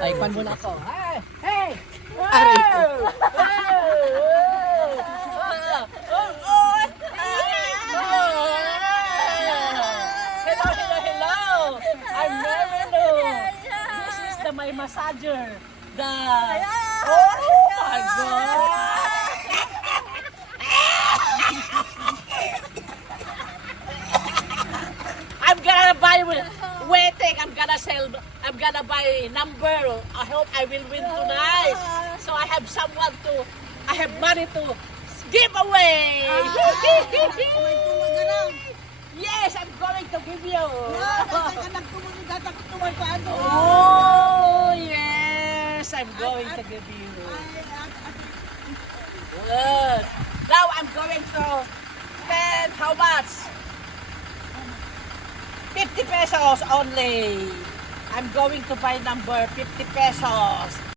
Ay, kwan muna ako. Hey! Hey! Aray ko. Hello! I'm Marilu. This is my massager. Oh my God! I'm gonna buy waiting. I'm gonna buy number. I hope I will win tonight. So I have I have money to give away. Yes, I'm going to give you. Oh, yes, I'm going to give you. Good. Now I'm going to spend how much? 50 pesos only. I'm going to buy number 50 pesos.